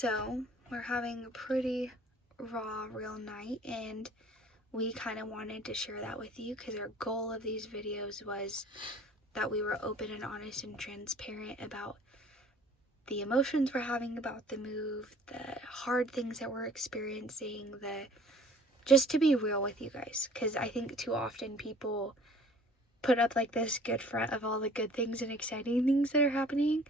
So, we're having a pretty raw, real night, and we kind of wanted to share that with you because our goal of these videos was that we were open and honest and transparent about the emotions we're having about the move, the hard things that we're experiencing, just to be real with you guys, because I think too often people put up like this good front of all the good things and exciting things that are happening,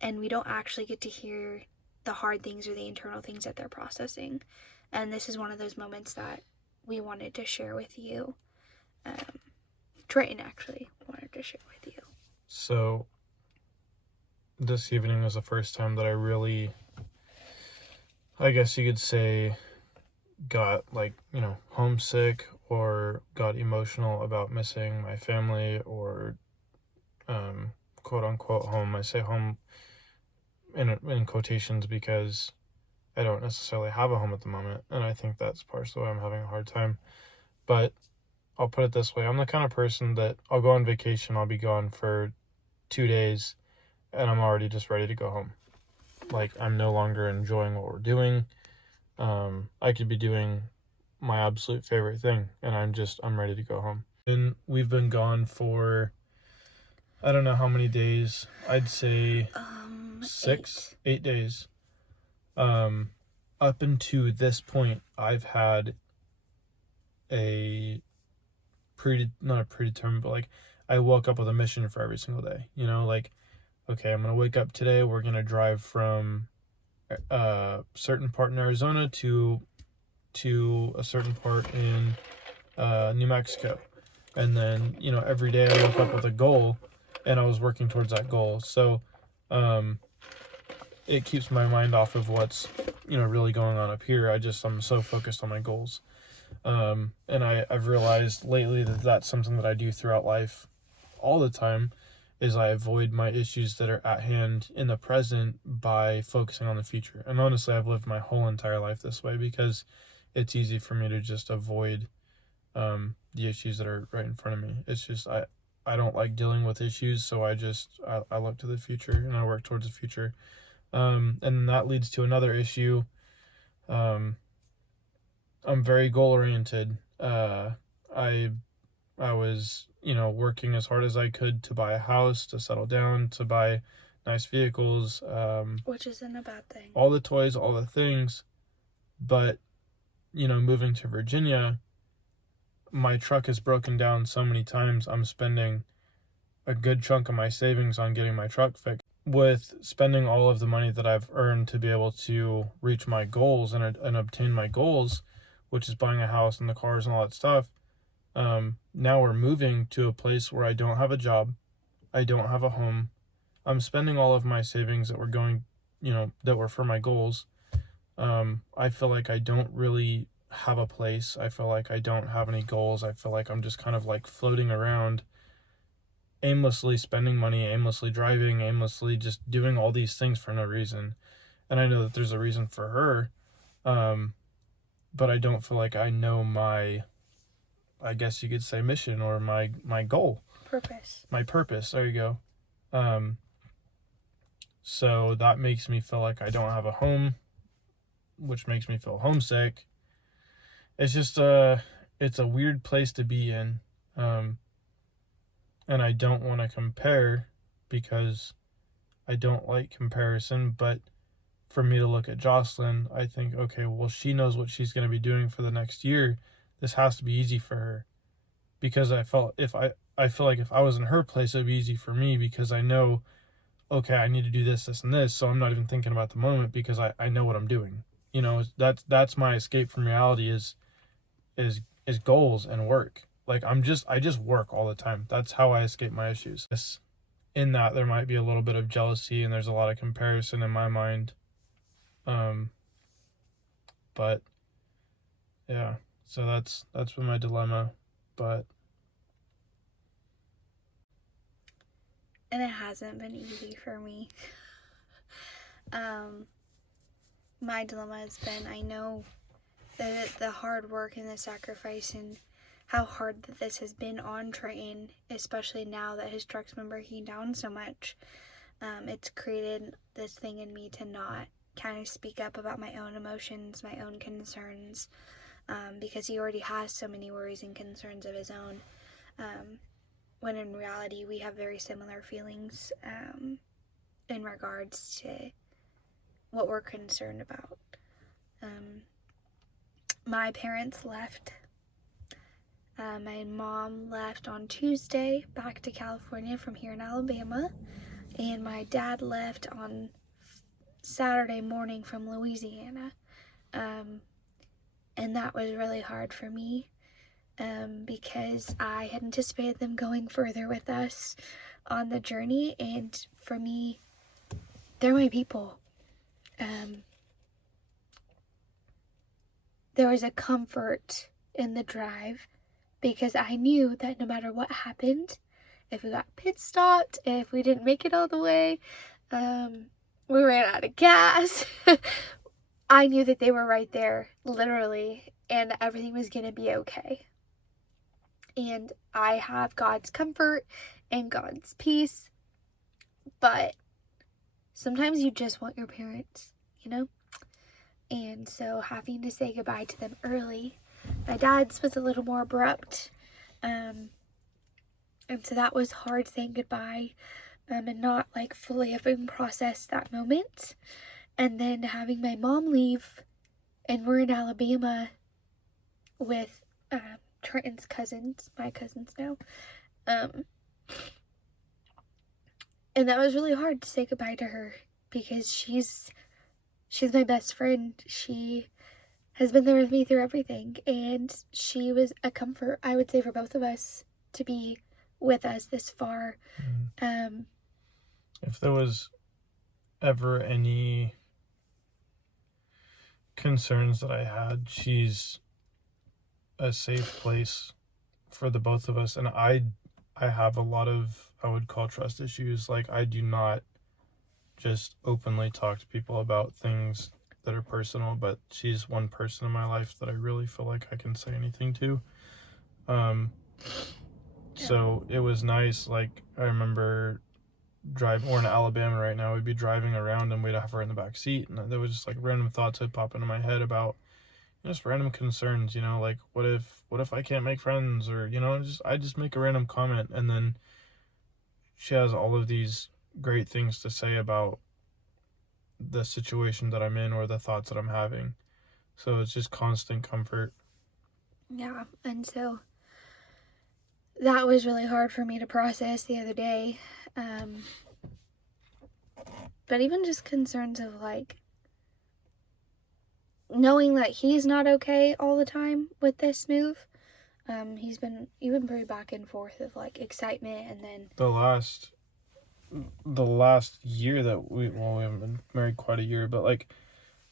and we don't actually get to hear the hard things or the internal things that they're processing. And this is one of those moments that we wanted to share with you. Trenton actually wanted to share with you. So this evening was the first time that I really, I guess you could say, got homesick or got emotional about missing my family or quote unquote home. I say home in quotations because I don't necessarily have a home at the moment, and I think that's partially why I'm having a hard time. But I'll put it this way: I'm the kind of person that I'll go on vacation, I'll be gone for 2 days, and I'm already just ready to go home. Like, I'm no longer enjoying what we're doing. I could be doing my absolute favorite thing, and I'm ready to go home. And we've been gone for, I don't know how many days. I'd say 8 days. Up until this point, I've had not a predetermined, but like, I woke up with a mission for every single day. Okay, I'm gonna wake up today. We're gonna drive from a certain part in Arizona to a certain part in New Mexico, and then every day I woke up with a goal, and I was working towards that goal. So, it keeps my mind off of what's really going on up here. I'm so focused on my goals, and I've realized lately that that's something that I do throughout life all the time. Is I avoid my issues that are at hand in the present by focusing on the future. And honestly, I've lived my whole entire life this way because it's easy for me to just avoid the issues that are right in front of me. It's just I don't like dealing with issues, so I look to the future and I work towards the future. And then that leads to another issue. I'm very goal oriented. I was, working as hard as I could to buy a house, to settle down, to buy nice vehicles. Which isn't a bad thing. All the toys, all the things. But, moving to Virginia, my truck is broken down so many times. I'm spending a good chunk of my savings on getting my truck fixed. With spending all of the money that I've earned to be able to reach my goals and obtain my goals, which is buying a house and the cars and all that stuff, now we're moving to a place where I don't have a job, I don't have a home. I'm spending all of my savings that were going, that were for my goals. I feel like I don't really have a place. I feel like I don't have any goals. I feel like I'm just kind of like floating around, aimlessly spending money, aimlessly driving, aimlessly just doing all these things for no reason. And I know that there's a reason for her, but I don't feel like I know my, I guess you could say, mission or my goal. Purpose. My purpose. There you go. So that makes me feel like I don't have a home, which makes me feel homesick. It's just it's a weird place to be in. And I don't want to compare because I don't like comparison, but for me to look at Jocelyn, I think, okay, well, she knows what she's going to be doing for the next year. This has to be easy for her, because I feel like if I was in her place, it would be easy for me because I know, okay, I need to do this, this, and this. So I'm not even thinking about the moment because I know what I'm doing. That's my escape from reality is goals and work. Like, I just work all the time. That's how I escape my issues. In that, there might be a little bit of jealousy and there's a lot of comparison in my mind. But yeah, so that's been my dilemma. But And it hasn't been easy for me. My dilemma has been, I know that the hard work and the sacrifice and how hard that this has been on Trenton, especially now that his truck's been breaking down so much, it's created this thing in me to not kind of speak up about my own emotions, my own concerns, because he already has so many worries and concerns of his own, when in reality we have very similar feelings in regards to what we're concerned about. My parents left. My mom left on Tuesday back to California from here in Alabama, and my dad left on Saturday morning from Louisiana. And that was really hard for me, because I had anticipated them going further with us on the journey, and for me, they're my people. There was a comfort in the drive because I knew that no matter what happened, if we got pit stopped, if we didn't make it all the way, we ran out of gas, I knew that they were right there, literally, and everything was going to be okay. And I have God's comfort and God's peace, but sometimes you just want your parents, you know? And so having to say goodbye to them early, my dad's was a little more abrupt, and so that was hard, saying goodbye, and not like fully having processed that moment. And then having my mom leave, and we're in Alabama with Trenton's cousins, my cousins now, and that was really hard to say goodbye to her because she's my best friend. She has been there with me through everything, and she was a comfort, I would say, for both of us to be with us this far. If there was ever any concerns that I had, she's a safe place for the both of us. And I have a lot of, I would call, trust issues. Like, I do not just openly talk to people about things that are personal, but she's one person in my life that I really feel like I can say anything to. So it was nice. Like, I remember we're in Alabama right now, we'd be driving around and we'd have her in the back seat, and there was just like random thoughts that pop into my head about just random concerns, like what if I can't make friends, or I just make a random comment, and then she has all of these great things to say about the situation that I'm in or the thoughts that I'm having. So it's just constant comfort. Yeah, and so that was really hard for me to process the other day. But even just concerns of like knowing that he's not okay all the time with this move. He's been pretty back and forth of like excitement, and then the last year that we haven't been married quite a year, but like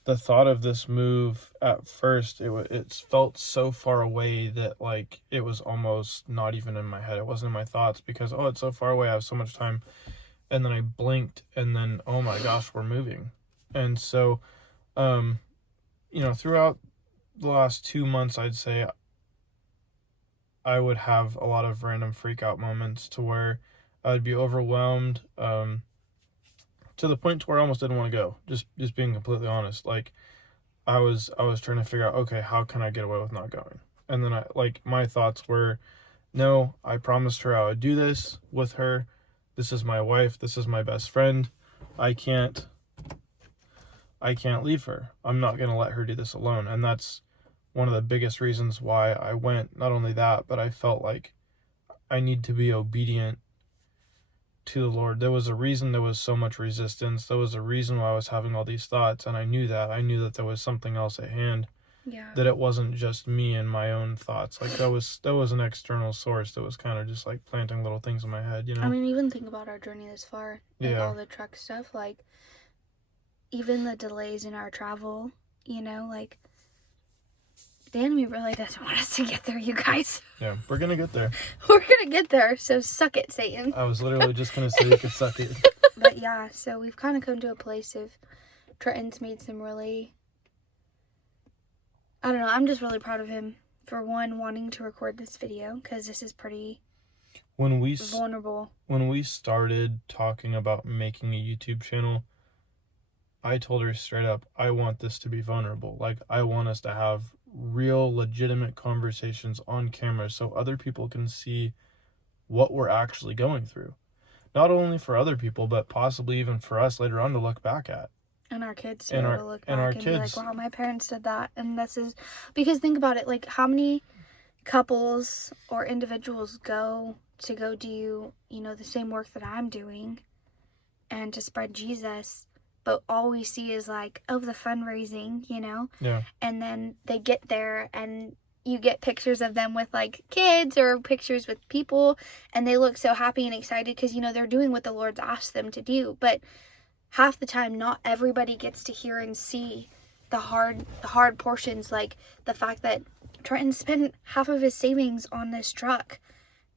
the thought of this move at first, it felt so far away that like it was almost not even in my head. It wasn't in my thoughts because it's so far away, I have so much time. And then I blinked, and then oh my gosh, we're moving. And so throughout the last 2 months, I'd say I would have a lot of random freak out moments to where I'd be overwhelmed, to the point to where I almost didn't want to go. Just being completely honest. Like, I was trying to figure out, okay, how can I get away with not going? And then my thoughts were, no, I promised her I would do this with her. This is my wife. This is my best friend. I can't leave her. I'm not going to let her do this alone. And that's one of the biggest reasons why I went. Not only that, but I felt like I need to be obedient to the Lord. There was a reason there was so much resistance. There was a reason why I was having all these thoughts, and I knew that there was something else at hand. Yeah. That it wasn't just me and my own thoughts. Like, that was an external source that was kind of just like planting little things in my head, I mean, even think about our journey this far, like all the truck stuff, like even the delays in our travel, like the enemy really doesn't want us to get there, you guys. Yeah, we're gonna get there. We're gonna get there, so suck it, Satan. I was literally just gonna say you could suck it. But yeah, so we've kind of come to a place of Trenton's made some really, I don't know, I'm just really proud of him for one, wanting to record this video, because this is pretty vulnerable. When we started talking about making a YouTube channel, I told her straight up, I want this to be vulnerable. Like, I want us to have real, legitimate conversations on camera so other people can see what we're actually going through. Not only for other people, but possibly even for us later on to look back at. And our kids to And be able our to look and back our and be like, kids, wow, my parents did that. And this is because think about it, like how many couples or individuals go do, you know, the same work that I'm doing and to spread Jesus, but all we see is like, oh, the fundraising, you know? yeah, And then they get there and you get pictures of them with like kids or pictures with people and they look so happy and excited because, you know, they're doing what the Lord's asked them to do. But half the time, not everybody gets to hear and see the hard portions, like the fact that Trenton spent half of his savings on this truck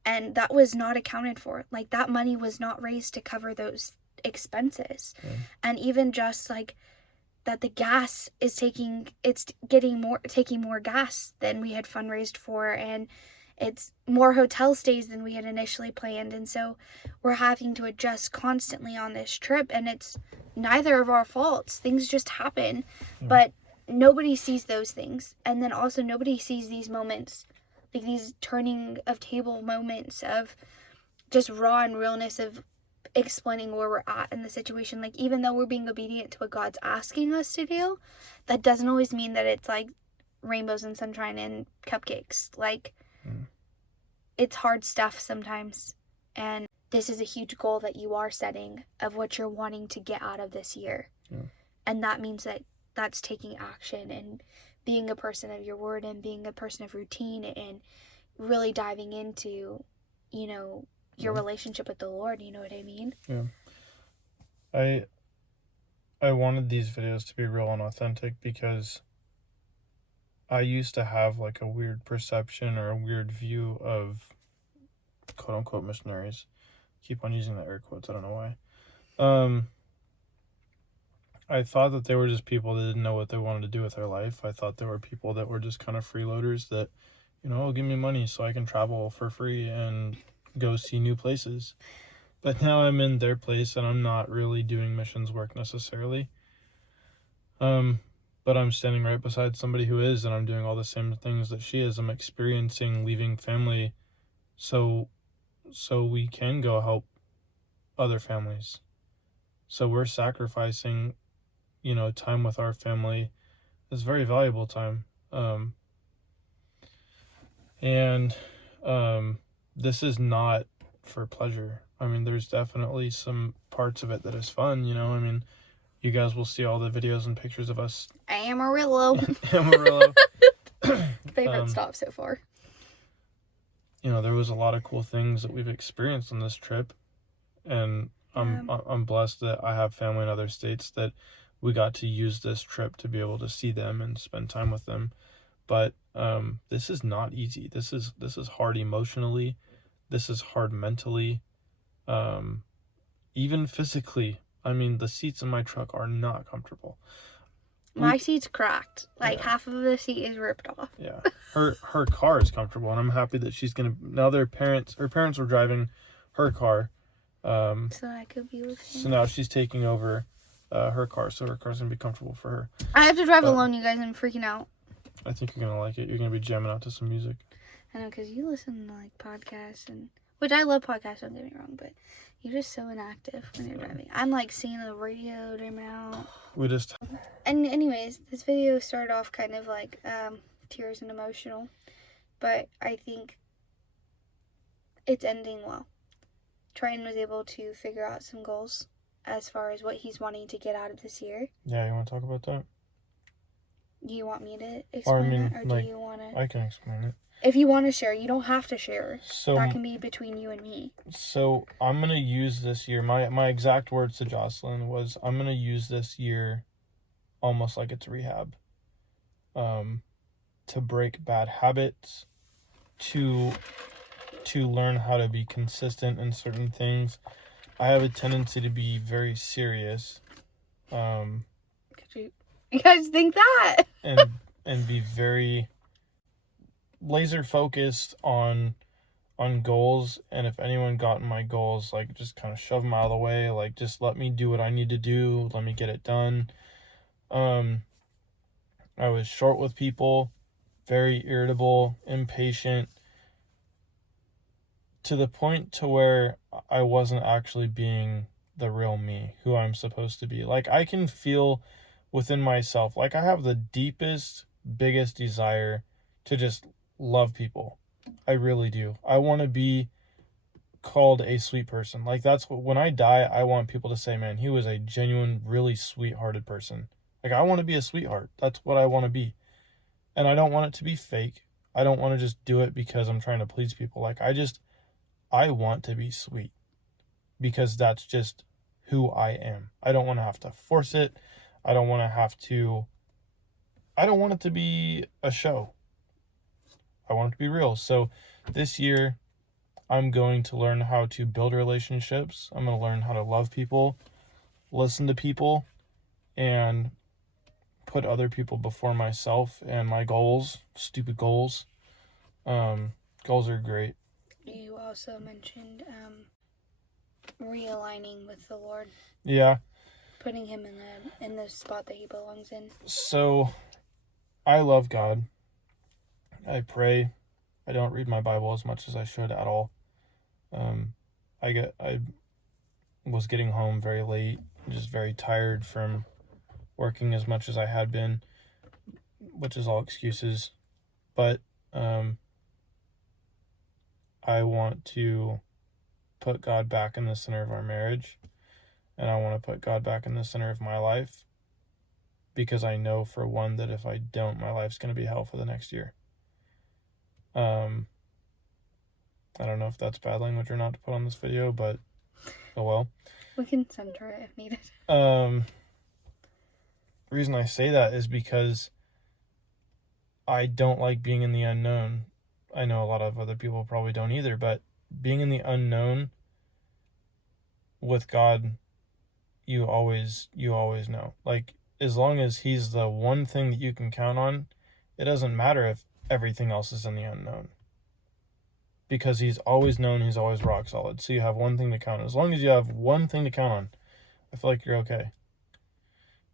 and that was not accounted for. Like that money was not raised to cover those expenses. yeah. And even just like that the gas is taking more gas than we had fundraised for, and it's more hotel stays than we had initially planned, and so we're having to adjust constantly on this trip, and it's neither of our faults. Things just happen. But nobody sees those things, and then also nobody sees these moments, like these turning of table moments of just raw and realness of explaining where we're at in the situation. Like, even though we're being obedient to what God's asking us to do, that doesn't always mean that it's like rainbows and sunshine and cupcakes. Like, it's hard stuff sometimes. And this is a huge goal that you are setting of what you're wanting to get out of this year. Yeah. And that means that that's taking action and being a person of your word and being a person of routine and really diving into, you know, your relationship with the Lord, you know what I mean? Yeah. I wanted these videos to be real and authentic because I used to have like a weird perception or a weird view of quote unquote missionaries. Keep on using the air quotes, I don't know why. I thought that they were just people that didn't know what they wanted to do with their life. I thought there were people that were just kind of freeloaders that, you know, give me money so I can travel for free and go see new places. But now I'm in their place and I'm not really doing missions work necessarily. But I'm standing right beside somebody who is, and I'm doing all the same things that she is. I'm experiencing leaving family so we can go help other families. So we're sacrificing, you know, time with our family. It's very valuable time. And this is not for pleasure. I mean, there's definitely some parts of it that is fun, you know. I mean, you guys will see all the videos and pictures of us. Amarillo. Amarillo. Favorite stop so far. You know, there was a lot of cool things that we've experienced on this trip, and I'm blessed that I have family in other states that we got to use this trip to be able to see them and spend time with them. But this is not easy. This is hard emotionally. This is hard mentally. Even physically. I mean, the seats in my truck are not comfortable. My seat's cracked. Like half of the seat is ripped off. Yeah. Her car is comfortable, and I'm happy that she's gonna now her parents were driving her car. So I could be with him. So now she's taking over her car, so her car's gonna be comfortable for her. I have to drive alone, you guys. I'm freaking out. I think you're gonna like it. You're gonna be jamming out to some music. I know, because you listen to like podcasts, and which I love podcasts, don't get me wrong, but you're just so inactive when you're driving. I'm like seeing the radio dim out. And anyways, this video started off kind of like tears and emotional, but I think it's ending well. Triton was able to figure out some goals as far as what he's wanting to get out of this year. Yeah, you want to talk about that? Do you want me to explain that, or like, do you want to? I can explain it. If you want to share, you don't have to share. So that can be between you and me. So I'm gonna use this year. My exact words to Jocelyn was, "I'm gonna use this year, almost like it's rehab, to break bad habits, to learn how to be consistent in certain things. I have a tendency to be very serious, You guys think that? and be very laser focused on on goals, and if anyone got in my goals, like, just kind of shove them out of the way, like, just let me do what I need to do, let me get it done. I was short with people, very irritable, impatient, to the point to where I wasn't actually being the real me, who I'm supposed to be. Like, I can feel within myself, like, I have the deepest, biggest desire to just love people. I really do. I want to be called a sweet person. Like, that's what, when I die, I want people to say, man, he was a genuine, really sweet-hearted person. Like, I want to be a sweetheart. That's what I want to be. And I don't want it to be fake. I don't want to just do it because I'm trying to please people. Like, I want to be sweet because that's just who I am. I don't want to have to force it. I don't want it to be a show. I want it to be real. So this year, I'm going to learn how to build relationships. I'm going to learn how to love people, listen to people, and put other people before myself and my goals. Stupid goals. Goals are great. You also mentioned realigning with the Lord. Yeah. Putting him in the spot that he belongs in. So, I love God. I pray. I don't read my Bible as much as I should at all. I was getting home very late, just very tired from working as much as I had been, which is all excuses. But I want to put God back in the center of our marriage, and I want to put God back in the center of my life, because I know, for one, that if I don't, my life's going to be hell for the next year. I don't know if that's bad language or not to put on this video, but oh well. We can censor it if needed. The reason I say that is because I don't like being in the unknown. I know a lot of other people probably don't either, but being in the unknown with God, you always know. Like, as long as he's the one thing that you can count on, it doesn't matter if everything else is in the unknown. Because he's always known, he's always rock solid. So you have one thing to count on. As long as you have one thing to count on, I feel like you're okay.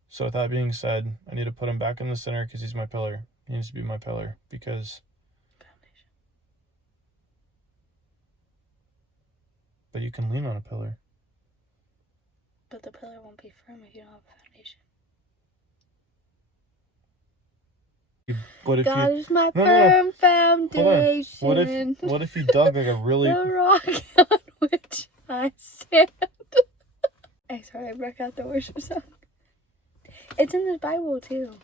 So with that being said, I need to put him back in the center because he's my pillar. He needs to be my pillar because... Foundation. But you can lean on a pillar. But the pillar won't be firm if you don't have a foundation. God is my firm foundation. What if you dug like a really... The rock on which I stand. I'm sorry, I broke out the worship song. It's in the Bible too.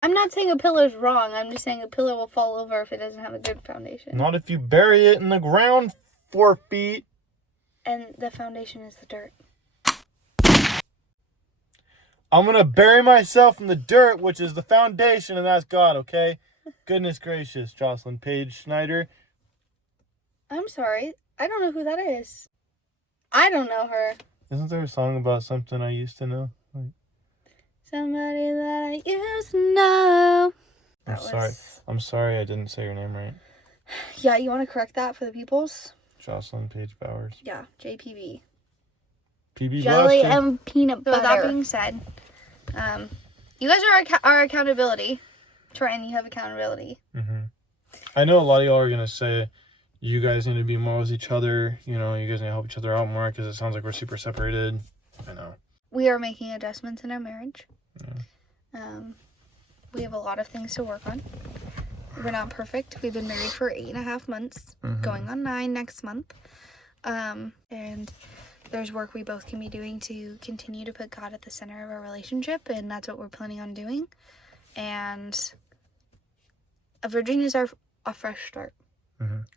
I'm not saying a pillar's wrong. I'm just saying a pillar will fall over if it doesn't have a good foundation. Not if you bury it in the ground 4 feet. And the foundation is the dirt. I'm going to bury myself in the dirt, which is the foundation, and that's God, okay? Goodness gracious, Jocelyn Paige Schneider. I'm sorry. I don't know who that is. I don't know her. Isn't there a song about something I used to know? Like, somebody that I used to know. I'm sorry I didn't say your name right. Yeah, you want to correct that for the peoples? Jocelyn Paige Bowers. Yeah, JPB. PB Jelly Blaster. and peanut butter. So that being said, you guys are our accountability. Trent, you have accountability. Mm-hmm. I know a lot of y'all are going to say, you guys need to be more with each other. You know, you guys need to help each other out more because it sounds like we're super separated. I know. We are making adjustments in our marriage. Yeah. We have a lot of things to work on. We're not perfect. We've been married for 8.5 months, going on 9 next month. And there's work we both can be doing to continue to put God at the center of our relationship, and that's what we're planning on doing. And Virginia is a fresh start.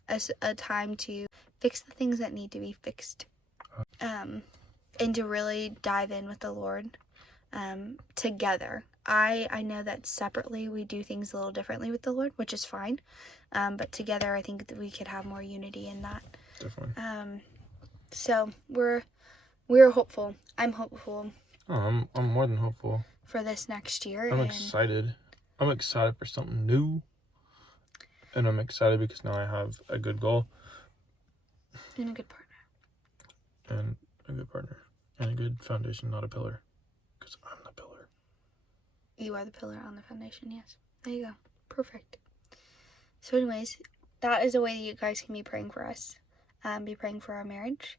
As a time to fix the things that need to be fixed. And to really dive in with the Lord together. I know that separately we do things a little differently with the Lord, which is fine. But together I think that we could have more unity in that. Definitely. So we're hopeful. I'm hopeful. Oh, I'm more than hopeful. For this next year. I'm excited. I'm excited for something new. And I'm excited because now I have a good goal. And a good partner. And a good partner. And a good foundation, not a pillar. Because I'm the pillar. You are the pillar on the foundation, yes. There you go. Perfect. So anyways, that is a way that you guys can be praying for us. Be praying for our marriage.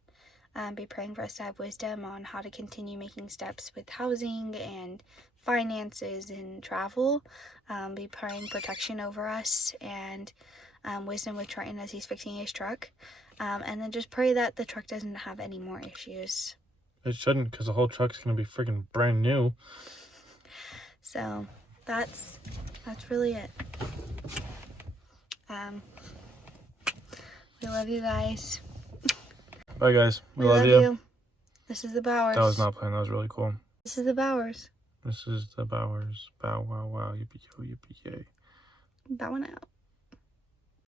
Be praying for us to have wisdom on how to continue making steps with housing and finances and travel. Be praying protection over us and wisdom with Trenton as he's fixing his truck. And then just pray that the truck doesn't have any more issues. It shouldn't, because the whole truck's going to be freaking brand new. So that's really it. We love you guys. Bye, guys. We love you. This is the Bowers. That was not planned. That was really cool. This is the Bowers. This is the Bowers. Bow, wow, wow. Yippee, yo, yippee, yay. Bowing out.